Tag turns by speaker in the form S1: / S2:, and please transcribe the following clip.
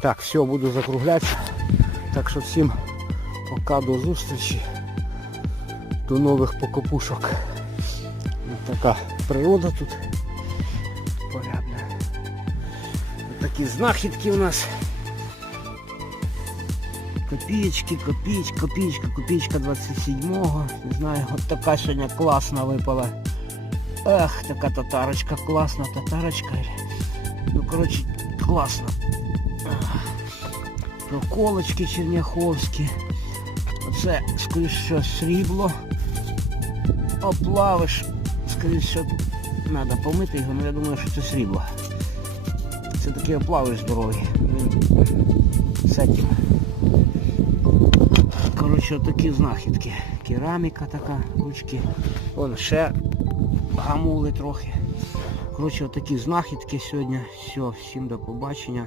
S1: Так, все, буду закруглятися. Так що всім пока до зустрічі. До нових покопушок. Ось така природа тут. Порядна. Такі знахідки у нас. Копієчки, копієчка, копієчка, копієчка 27-го. Не знаю, от така сьогодні класна випала. Ах, така татарочка, класна татарочка. Ну, коротше, класно. Проколочки черняховські. Оце, скоріш що, срібло. Оплавиш. Скоріш що, треба помити його, але я думаю, що це срібло. Це такий оплавиш здоровий. Він. Коротше, такі знахідки. Кераміка така, ручки. Вон ще гамули трохи. Коротше, отакі знахідки сьогодні. Все, всім до побачення.